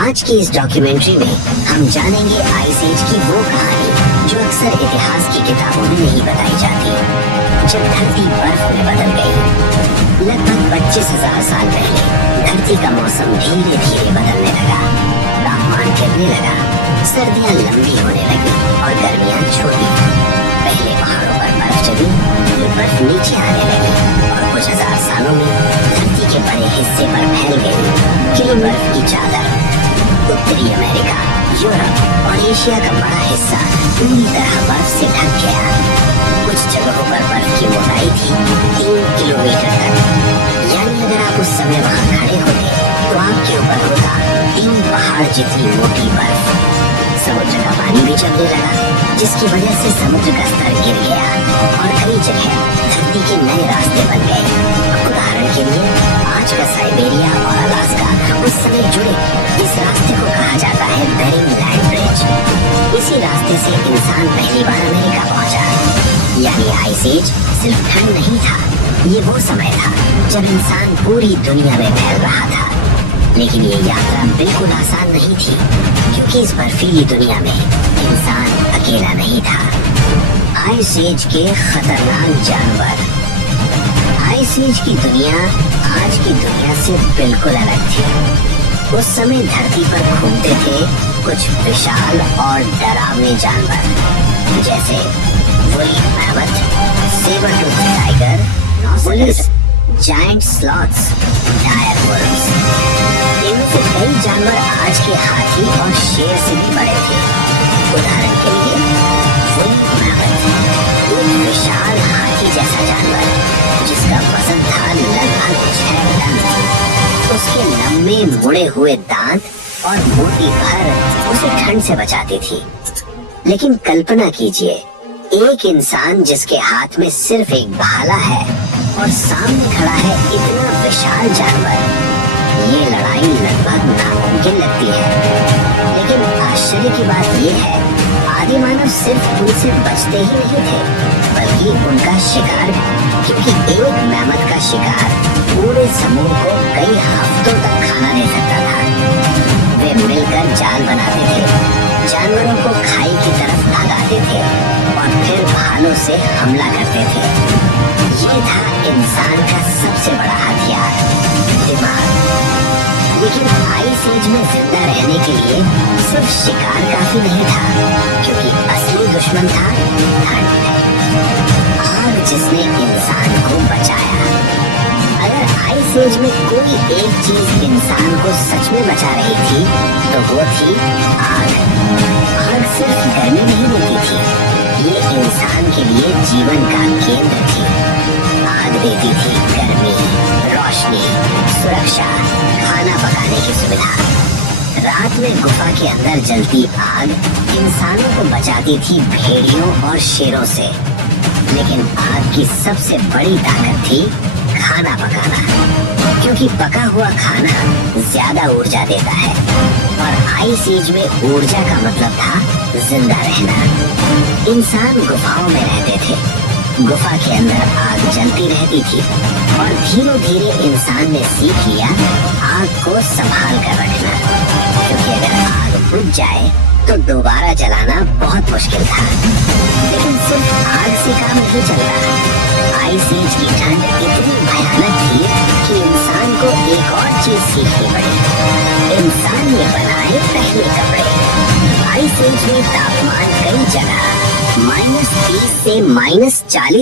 आज की इस डॉक्यूमेंट्री में हम जानेंगे आइस एज की वो कहानी जो अक्सर इतिहास की किताबों में नहीं बताई जाती। जब धरती बर्फ में बदल गई, लगभग 25,000 साल पहले धरती का मौसम धीरे धीरे बदलने लगा। तापमान गिरने लगा, सर्दियां लंबी होने लगी और गर्मियां छोटी। पहले पहाड़ों पर बर्फ जमी, फिर बर्फ नीचे आने लगी और कुछ हजार सालों में धरती के बड़े हिस्से पर फैल गई गिली बर्फ की चादर। उत्तरी अमेरिका, यूरोप और एशिया का बड़ा हिस्सा पूरी तरह बर्फ से ढक गया। कुछ जगहों पर बर्फ की मोटाई थी 3 किलोमीटर तक। यानी अगर आप उस समय वहां खड़े होते तो आपके ऊपर होता 3 पहाड़ जितनी मोटी बर्फ। समुद्र का पानी भी जमने लगा, जिसकी वजह से समुद्र का स्तर गिर गया और कई जगह धरती के नए रास्ते बन गए। उदाहरण के लिए आज का साइबेरिया और अलास्का उस समय जुड़े। इस रास्ते को कहा जाता है बेरिंग लैंड ब्रिज। इसी रास्ते से इंसान पहली बार अमेरिका पहुंचा। यानी आइस एज सिर्फ ठंड नहीं था, ये वो समय था जब इंसान पूरी दुनिया में फैल रहा था। लेकिन ये यात्रा बिल्कुल आसान नहीं थी, क्योंकि इस बर्फीली दुनिया में इंसान अकेला नहीं था। आइस एज के खतरनाक जानवर। आइस एज की दुनिया आज की दुनिया से बिल्कुल अलग थी। उस समय धरती पर घूमते थे कुछ विशाल और डरावने जानवर, जैसे woolly mammoth, sabre tooth tiger, नॉसिलस, जायंट स्लॉथ्स, डायर वुल्व्स। इनमें से कई जानवर आज के हाथी और शेर से भी बड़े थे। उदाहरण के लिए वुली मैमथ, एक विशाल हाथी जैसा जानवर जिसका वजन था लगभग 6 टन। उसके लंबे मुड़े हुए दांत और मोटी फर उसे ठंड से बचाती थी। लेकिन कल्पना कीजिए, एक इंसान जिसके हाथ में सिर्फ एक भाला है और सामने खड़ा है इतना विशाल जानवर। ये लड़ाई लगभग नामुमकिन लगती है। लेकिन आश्चर्य की बात यह है, आदि मानव सिर्फ उनसे बचते ही नहीं थे, बल्कि उनका शिकार, क्योंकि एक मैमथ का शिकार पूरे समूह को कई हफ्तों तक खाना दे सकता था। वे मिलकर जाल बनाते थे, जानवरों को खाई की तरफ भगाते थे और फिर भालों से हमला करते थे। ये था इंसान का सबसे बड़ा हथियार, दिमाग। लेकिन आइस एज में जिंदा रहने के लिए सिर्फ शिकार काफी नहीं था, क्योंकि असली दुश्मन था ठंड। आग जिसने इंसान को बचाया। अगर आइस एज में कोई एक चीज इंसान को सच में बचा रही थी तो वो थी आग। आग सिर्फ गर्मी नहीं देती थी, ये इंसान के लिए जीवन का केंद्र थी। आग देती थी गर्मी, रोशनी, सुरक्षा, खाना पकाने की सुविधा। रात में गुफा के अंदर जलती आग इंसानों को बचाती थी भेड़ियों और शेरों से। लेकिन आग की सबसे बड़ी ताकत थी खाना पकाना, क्योंकि पका हुआ खाना ज्यादा ऊर्जा देता है और आइस एज में ऊर्जा का मतलब था जिंदा रहना। इंसान गुफाओं में रहते थे, गुफा के अंदर आग जलती रहती थी और धीरे धीरे इंसान ने सीख लिया आग को संभाल कर रखना, क्योंकि अगर आग बुझ जाए तो दोबारा जलाना बहुत मुश्किल था। लेकिन सिर्फ आग से काम नहीं चलता। आइस एज की ठंड इतनी भयानक थी कि इंसान को एक और चीज सीखनी पड़ी। इंसान ने बनाए पहले कपड़े। आइस एज में तापमान कई जगह -30 से -40